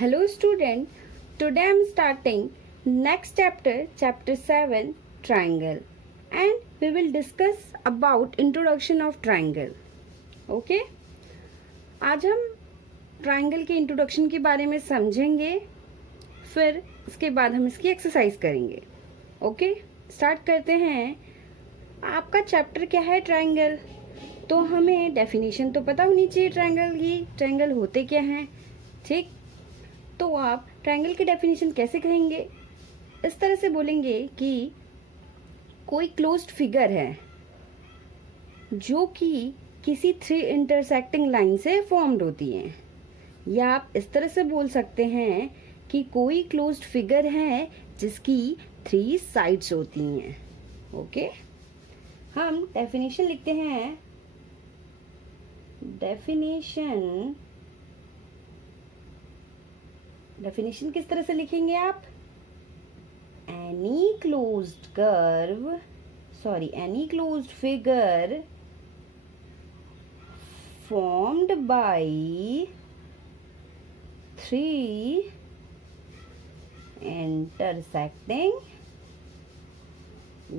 Hello student, today I am starting next chapter, chapter 7, triangle, and we will discuss about introduction of triangle. Okay? आज हम triangle के introduction के बारे में समझेंगे, फिर इसके बाद हम इसकी एक्सरसाइज करेंगे. ओके, स्टार्ट करते हैं. आपका चैप्टर क्या है? ट्राइंगल. तो हमें डेफिनेशन तो पता होनी चाहिए ट्राइंगल की. ट्राइंगल होते क्या हैं? ठीक. तो आप ट्राइंगल की डेफिनेशन कैसे कहेंगे? इस तरह से बोलेंगे कि कोई क्लोज्ड फिगर है जो कि किसी 3 इंटरसेक्टिंग लाइन से फॉर्म्ड होती हैं. या आप इस तरह से बोल सकते हैं कि कोई क्लोज्ड फिगर है जिसकी 3 साइड्स होती हैं. ओके, हम डेफिनेशन लिखते हैं. डेफिनेशन किस तरह से लिखेंगे आप? Any closed figure formed by 3 intersecting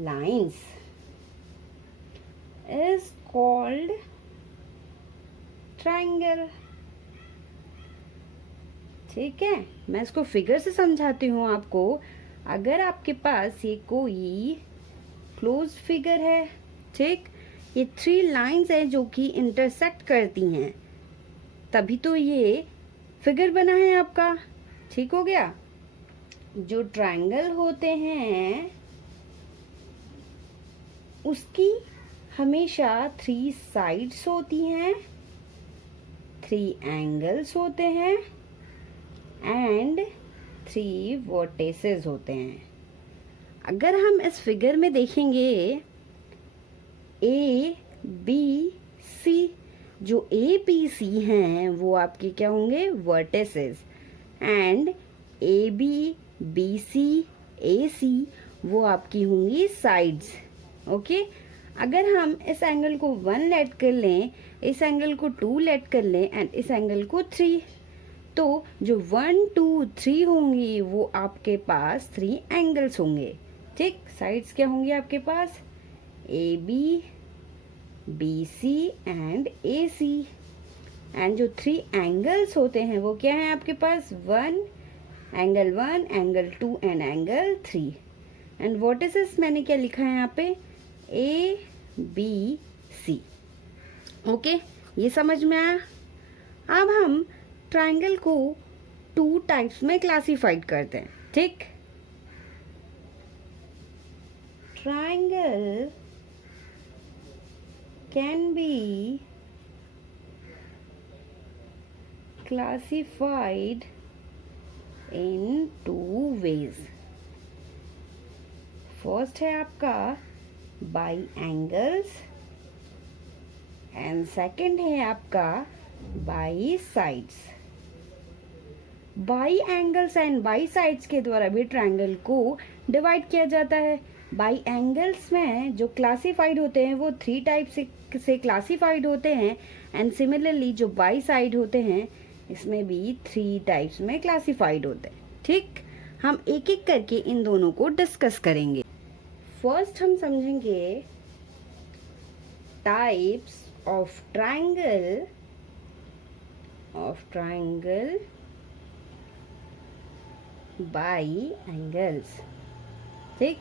lines is called triangle. ठीक है, मैं इसको फिगर से समझाती हूँ आपको. अगर आपके पास ये कोई क्लोज फिगर है, ठीक, ये 3 लाइंस हैं जो कि इंटरसेक्ट करती हैं, तभी तो ये फिगर बना है आपका. ठीक हो गया. जो ट्रायंगल होते हैं उसकी हमेशा 3 साइड्स होती हैं, 3 एंगल्स होते हैं एंड 3 वर्टेसेस होते हैं. अगर हम इस फिगर में देखेंगे ए बी सी, जो ए बी सी हैं वो आपके क्या होंगे? Vertices. And A B B C A C वो आपकी होंगी साइड्स. ओके, अगर हम इस एंगल को 1 लेट कर लें, इस एंगल को 2 लेट कर लें एंड इस एंगल को 3, तो जो 1 2 3 होंगी वो आपके पास 3 एंगल्स होंगे. ठीक, साइड्स क्या होंगी आपके पास? A B B C and A C. And जो 3 एंगल्स होते हैं वो क्या है आपके पास? 1 angle 2 and angle 3. And vertices मैंने क्या लिखा है यहाँ पे? ए बी सी. ओके, ये समझ में आया? अब हम ट्राइंगल को 2 टाइप्स में क्लासिफाइड करते हैं. ठीक, triangle can be classified in 2 ways. First है आपका बाई एंगल्स एंड सेकंड है आपका by sides. By angles and by sides के द्वारा भी ट्रायंगल को डिवाइड किया जाता है. बाई एंगल्स में जो क्लासिफाइड होते हैं वो 3 टाइप से क्लासिफाइड होते हैं एंड सिमिलरली जो बाई साइड होते हैं इसमें भी 3 टाइप्स में क्लासिफाइड होते हैं. ठीक, हम एक एक करके इन दोनों को डिस्कस करेंगे. फर्स्ट हम समझेंगे types of triangle by angles. ठीक,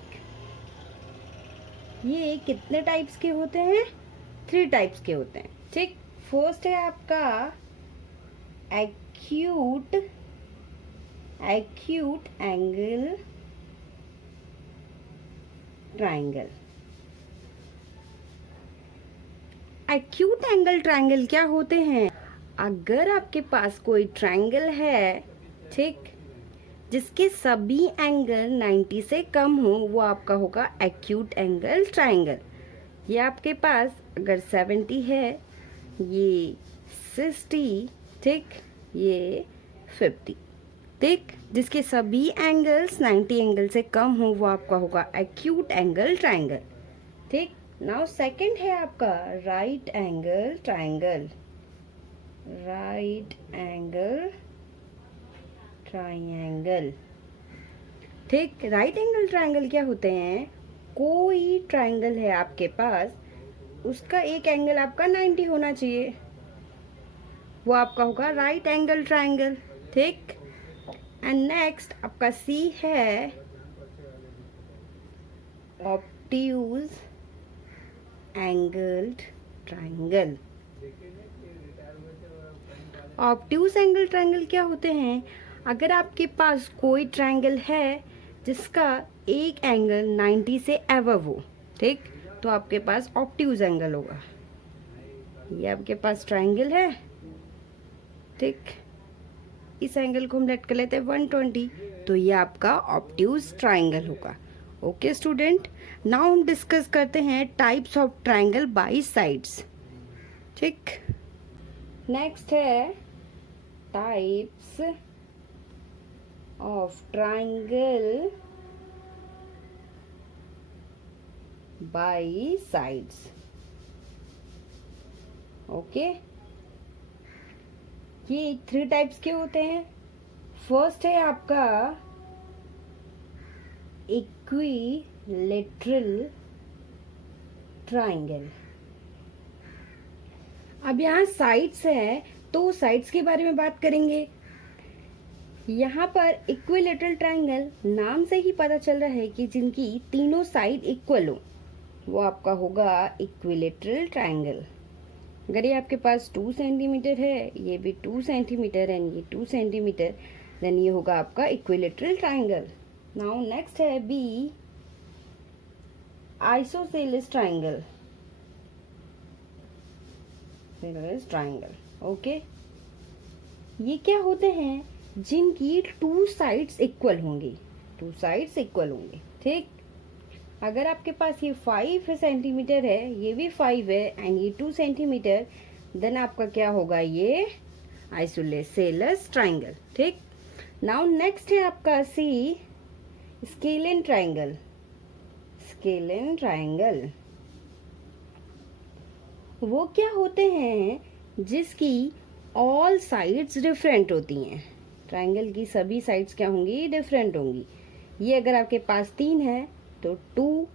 ये कितने टाइप्स के होते हैं? 3 टाइप्स के होते हैं. ठीक, फर्स्ट है आपका acute angle triangle. Acute angle triangle क्या होते हैं? अगर आपके पास कोई ट्रायंगल है, ठीक, जिसके सभी एंगल 90 से कम हो, वो आपका होगा एक्यूट एंगल ट्रायंगल. ये आपके पास अगर 70 है, ये 60, ठीक, ये 50, ठीक, जिसके सभी एंगल्स 90 एंगल से कम हो वो आपका होगा एक्यूट एंगल ट्रायंगल. ठीक, नाउ सेकंड है आपका राइट एंगल ट्रायंगल. ट्राइंगल। ठीक, राइट एंगल ट्राइंगल क्या होते हैं? कोई ट्राइंगल है आपके पास, उसका एक एंगल आपका 90 होना चाहिए, वो आपका होगा राइट एंगल ट्राइंगल। ठीक, एंड नेक्स्ट आपका सी है obtuse angled triangle. Obtuse angle triangle क्या होते हैं? अगर आपके पास कोई ट्राइंगल है जिसका एक एंगल 90 से अबव हो, ठीक, तो आपके पास ऑब्ट्यूज एंगल होगा। ये आपके पास ट्राइंगल है, ठीक, इस एंगल को हम लेट कर लेते हैं 120, तो ये आपका ऑब्ट्यूज ट्राइंगल होगा। ओके स्टूडेंट, नाउ हम डिस्कस करते हैं types of triangle by sides. ठीक, नेक्स्ट है types of triangle by sides. Okay, ये 3 टाइप्स के होते हैं। फर्स्ट है आपका इक्विलेटरल ट्राइंगल। अब यहाँ साइड्स है तो साइड्स के बारे में बात करेंगे। यहाँ पर इक्विलेटरल ट्राइंगल नाम से ही पता चल रहा है कि जिनकी तीनों साइड इक्वल हो, वो आपका होगा इक्विलेटरल ट्राइंगल। अगर ये आपके पास 2 सेंटीमीटर है, ये भी 2 सेंटीमीटर एंड ये 2 सेंटीमीटर, देन ये होगा आपका इक्विलेटरल ट्राइंगल। नाउ नेक्स्ट है B isosceles triangle. Triangle, okay, ये क्या होते हैं? जिनकी 2 साइड्स इक्वल होंगी, 2 साइड्स इक्वल होंगे। ठीक, अगर आपके पास ये 5 सेंटीमीटर है, ये भी 5 है एंड ये 2 सेंटीमीटर, देन आपका क्या होगा? ये आइसोसेलेस ट्राइंगल। ठीक, नाउ नेक्स्ट है आपका सी स्केलिन ट्राइंगल। स्केलिन ट्राइंगल वो क्या होते हैं? जिसकी ऑल साइड्स डिफरेंट होती हैं। ट्राइंगल की सभी साइड्स क्या होंगी? डिफरेंट होंगी। ये अगर आपके पास 3 है तो 2,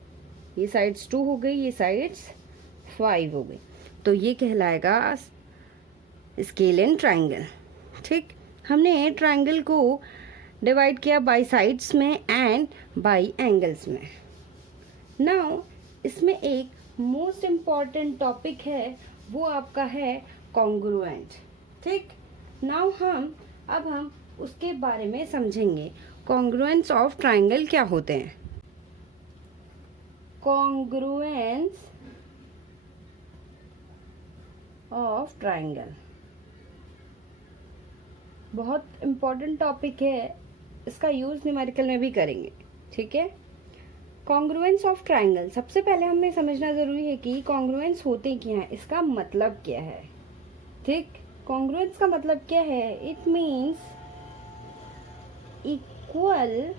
ये साइड्स 2 हो गई, ये साइड्स 5 हो गई, तो ये कहलाएगा स्केलिन ट्राइंगल। ठीक, हमने ट्राइंगल को डिवाइड किया बाय साइड्स में एंड बाय एंगल्स में। नाउ इसमें एक मोस्ट इम्पॉर्टेंट टॉपिक है, वो आपका है कॉन्ग्रुएंट। ठीक, नाउ अब हम उसके बारे में समझेंगे। कॉन्ग्रुएंस ऑफ ट्राइंगल क्या होते हैं? कॉन्ग्रुएंस ऑफ ट्राइंगल बहुत इम्पॉर्टेंट टॉपिक है, इसका यूज न्यूमेरिकल में भी करेंगे। ठीक है, कॉन्ग्रुएंस ऑफ ट्राइंगल, सबसे पहले हमें समझना जरूरी है कि कॉन्ग्रुएंस होते क्या है, इसका मतलब क्या है। ठीक, कॉन्ग्रुएंस का मतलब क्या है? It means equal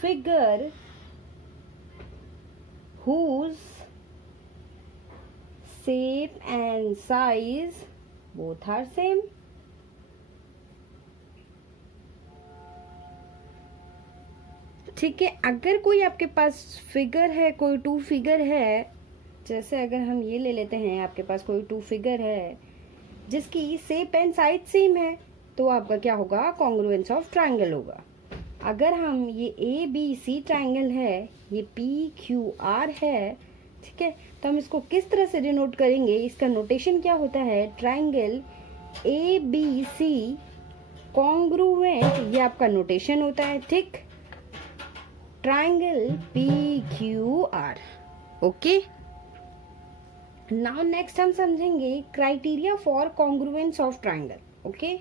figure whose shape and size both are same। ठीक है, अगर कोई आपके पास फिगर है, कोई 2 फिगर है, जैसे अगर हम ये ले लेते हैं, आपके पास कोई 2 फिगर है जिसकी शेप एंड साइज सेम है, तो आपका क्या होगा? कॉन्ग्रुएंस ऑफ ट्राइंगल होगा। अगर हम ये ए बी सी ट्राइंगल है, ये पी क्यू आर है, ठीक है, तो हम इसको किस तरह से डिनोट करेंगे? इसका नोटेशन क्या होता है? Triangle A B C congruent, ये आपका नोटेशन होता है। ठीक, triangle P Q R. Okay, now next हम समझेंगे criteria for congruence of triangle. Okay,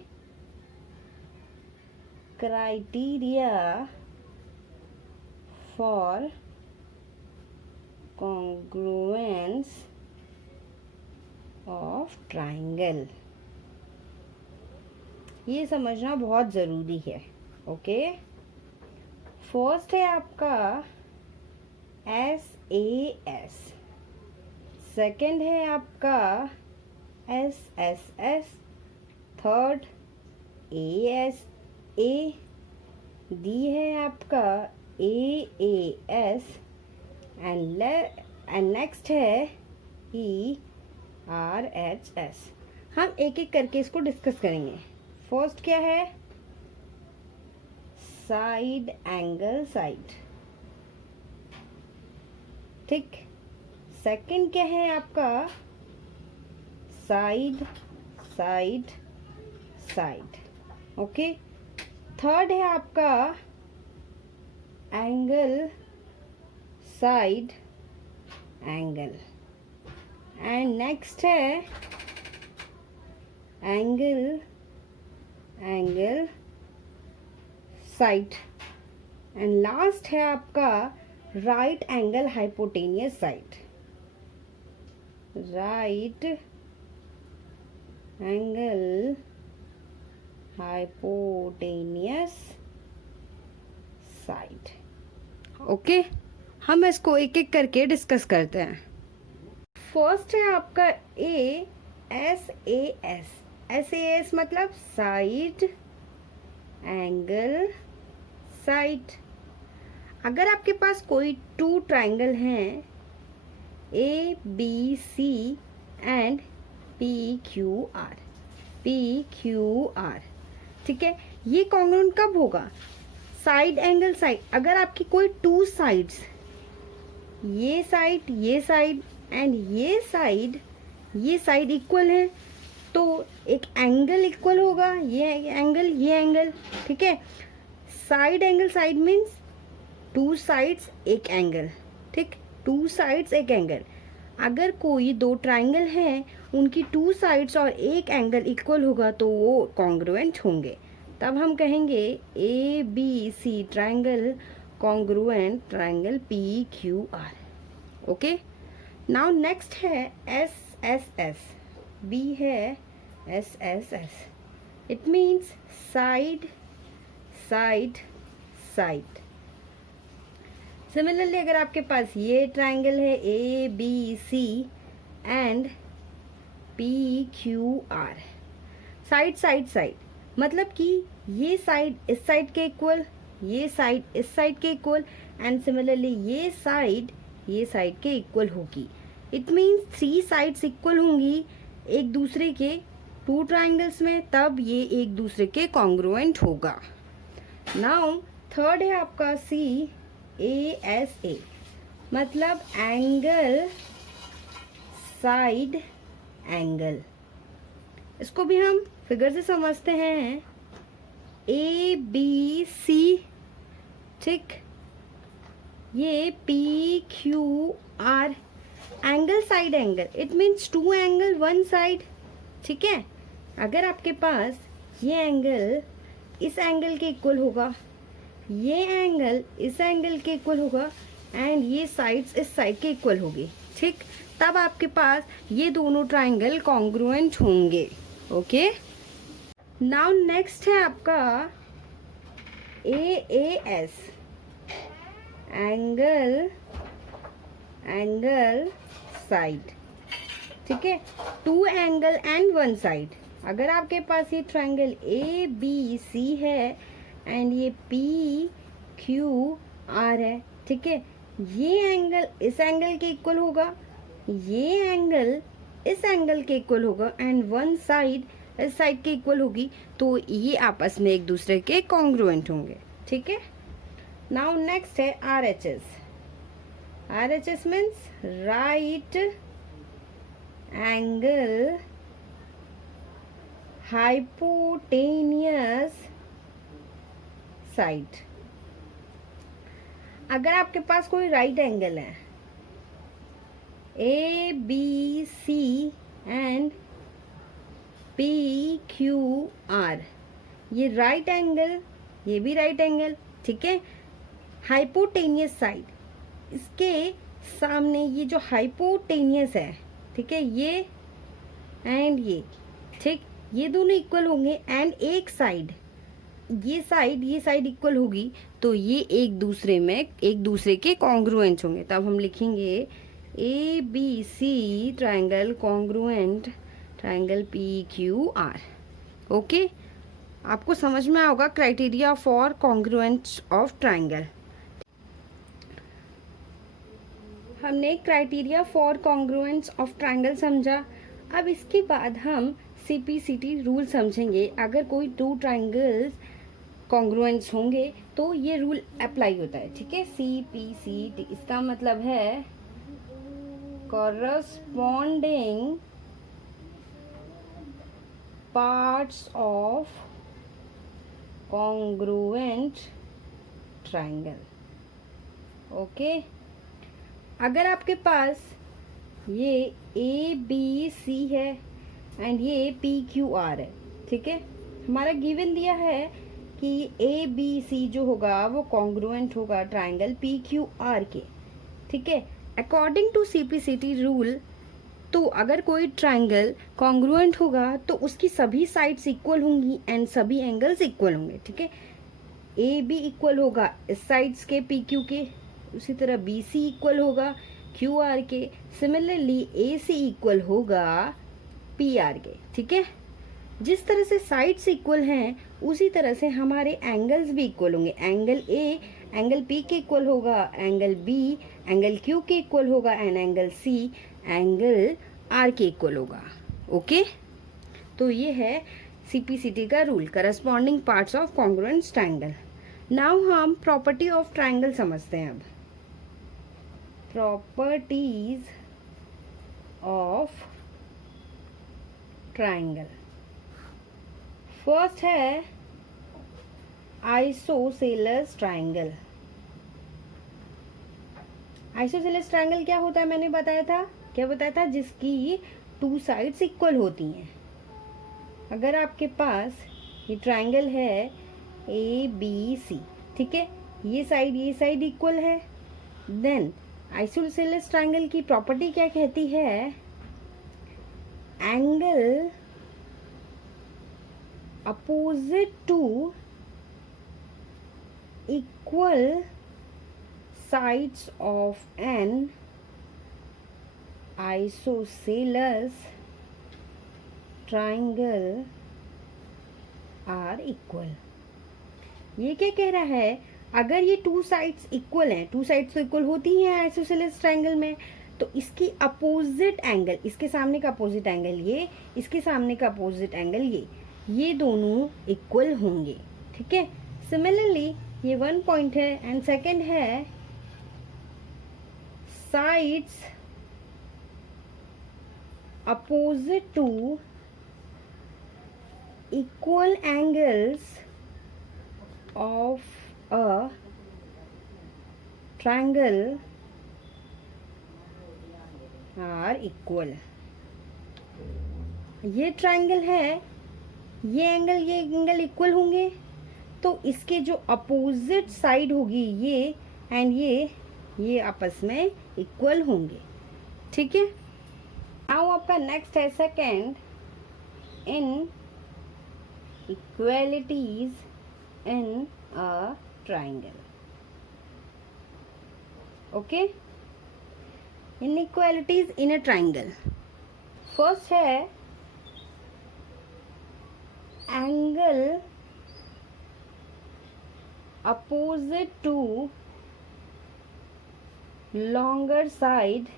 criteria for congruence of triangle, ये समझना बहुत जरूरी है। ओके, फर्स्ट है आपका SAS, सेकंड है आपका SSS, थर्ड ए डी है आपका AAS एंड नेक्स्ट है ERHS। हम एक एक करके इसको डिस्कस करेंगे। फर्स्ट क्या है? साइड एंगल साइड, ठीक। सेकंड क्या है आपका? Side side side, okay. Third है आपका angle side angle and next है angle angle side and last है आपका right angle hypotenuse side. Right angle hypotenuse side, okay. हम इसको एक एक करके डिस्कस करते हैं। फर्स्ट है आपका SAS मतलब साइड एंगल साइड। अगर आपके पास कोई टू ट्राइंगल हैं ABC एंड PQR, ठीक है, ये कॉन्ग्रुएंट कब होगा? Side angle side. अगर आपकी कोई टू साइड्स, ये साइड एंड ये साइड इक्वल है, तो एक एंगल इक्वल होगा, ये एंगल, ठीक है। Side angle side means two sides एक एंगल, ठीक, टू साइड्स एक एंगल। अगर कोई दो ट्राइंगल हैं, उनकी टू साइड्स और एक एंगल इक्वल होगा तो वो कॉन्ग्रुएंट होंगे। तब हम कहेंगे ABC triangle congruent triangle PQR, okay. Now next है SSS। B है SSS, it means side side side. Similarly अगर आपके पास ये ट्राइंगल है ABC and PQR, side side side, मतलब कि ये साइड इस साइड के इक्वल, ये साइड इस साइड के इक्वल एंड सिमिलरली ये साइड के इक्वल होगी। It means three sides equal होंगी एक दूसरे के टू ट्राइंगल्स में, तब ये एक दूसरे के कॉन्ग्रुएंट होगा। नाउ थर्ड है आपका CASA मतलब एंगल साइड एंगल। इसको भी हम फिगर से समझते हैं। ABC, ठीक, ये PQR angle side angle, it means two angle one side, ठीक है। अगर आपके पास ये एंगल इस एंगल के इक्वल होगा, ये एंगल इस एंगल के इक्वल होगा एंड ये साइड्स इस साइड के इक्वल होगी, ठीक, तब आपके पास ये दोनों ट्राइंगल कॉन्ग्रुएंट होंगे, ओके। नाउ नेक्स्ट है आपका AAS एंगल साइड, ठीक है, two angle and one side. अगर आपके पास ये ट्राइंगल ABC है एंड ये PQR है, ठीक है, ये एंगल इस एंगल के इक्वल होगा, ये एंगल इस एंगल के इक्वल होगा एंड वन साइड इस साइड के इक्वल होगी, तो ये आपस में एक दूसरे के कॉन्ग्रुएंट होंगे, ठीक है। नाउ नेक्स्ट है RHS means right angle hypotenuse side. अगर आपके पास कोई राइट एंगल है ABC एंड PQR, ये राइट एंगल, ये भी राइट एंगल, ठीक है, हाइपोटेनियस साइड, इसके सामने ये जो हाइपोटेनियस है, ठीक है, ये एंड ये, ठीक, ये दोनों इक्वल होंगे एंड एक साइड ये साइड इक्वल होगी, तो ये एक दूसरे के कॉन्ग्रुएंट होंगे। तब हम लिखेंगे ABC triangle congruent triangle PQR, okay. आपको समझ में आया होगा criteria for congruence of triangle. हमने criteria for congruence of triangle समझा। अब इसके बाद हम CPCT रूल समझेंगे। अगर कोई टू ट्राइंगल्स कॉन्ग्रुएंस होंगे तो ये रूल अप्लाई होता है, ठीक है। CPCT इसका मतलब है corresponding parts of congruent triangle. Okay, अगर आपके पास ये ABC है एंड ये PQR है, ठीक है। हमारा गिवन दिया है कि ABC जो होगा वो कॉन्ग्रुएंट होगा ट्राइंगल PQR के, ठीक है। अकॉर्डिंग टू CPCT रूल, तो अगर कोई ट्राइंगल कॉन्ग्रुएंट होगा तो उसकी सभी साइड्स इक्वल होंगी एंड सभी एंगल्स इक्वल होंगे, ठीक है। AB इक्वल होगा इस साइड्स के PQ के, उसी तरह BC इक्वल होगा QR के, सिमिलरली AC इक्वल होगा PR के, ठीक है। जिस तरह से साइड्स इक्वल हैं उसी तरह से हमारे एंगल्स भी इक्वल होंगे। एंगल A एंगल P के इक्वल होगा, एंगल B एंगल Q के इक्वल होगा and angle C angle R के इक्वल होगा। ओके, तो ये है CPCT का rule, corresponding parts of congruent triangle. Now हम प्रॉपर्टी ऑफ ट्राइंगल समझते हैं। अब प्रॉपर्टीज ऑफ ट्राइंगल, फर्स्ट है आइसोसेलेस ट्राइंगल। आइसोसेलेस ट्राइंगल क्या होता है मैंने बताया था, क्या बताया था, जिसकी टू साइड्स इक्वल होती हैं। अगर आपके पास ये ट्राइंगल है ABC, ठीक है, ये साइड इक्वल है, देन आइसोसेलेस ट्राइंगल की प्रॉपर्टी क्या कहती है, angle opposite to equal sides of an isosceles triangle are equal. ये क्या कह रहा है, अगर ये टू साइड्स इक्वल हैं, टू साइड्स तो इक्वल होती हैं आइसोसेलेस ट्राइंगल में, तो इसकी अपोजिट एंगल, इसके सामने का अपोजिट एंगल ये, इसके सामने का अपोजिट एंगल ये दोनों इक्वल होंगे, ठीक है। सिमिलरली ये वन पॉइंट है एंड सेकंड है sides opposite to equal angles of a triangle are equal. ये ट्राइंगल है, ये एंगल इक्वल होंगे, तो इसके जो अपोजिट साइड होगी ये एंड ये आपस में इक्वल होंगे, ठीक है। नाउ आपका नेक्स्ट है second, in equalities in a triangle. Okay, inequalities in a triangle, first है angle opposite to longer side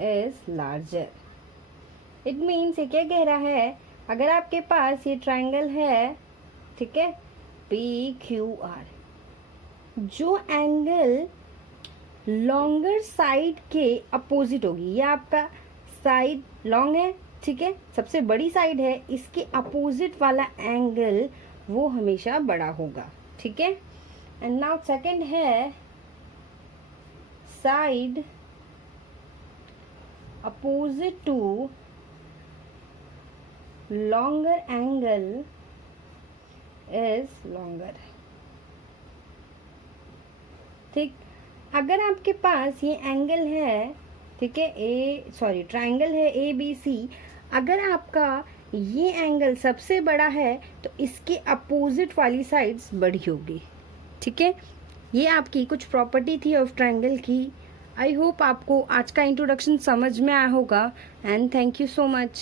is larger. It means ये क्या कह रहा है, अगर आपके पास ये ट्राइंगल है, ठीक है, PQR, जो एंगल लॉन्गर साइड के अपोजिट होगी, ये आपका साइड लॉन्ग है, ठीक है, सबसे बड़ी साइड है, इसके अपोजिट वाला एंगल वो हमेशा बड़ा होगा, ठीक है। एंड नाउ सेकंड है side opposite to longer angle is longer, ठीक। अगर आपके पास ये एंगल है, ठीक है, ट्राइंगल है ABC, अगर आपका ये एंगल सबसे बड़ा है तो इसके अपोजिट वाली साइड्स बड़ी होगी, ठीक है। ये आपकी कुछ प्रॉपर्टी थी ऑफ ट्राइंगल की। आई होप आपको आज का इंट्रोडक्शन समझ में आया होगा and thank you so much.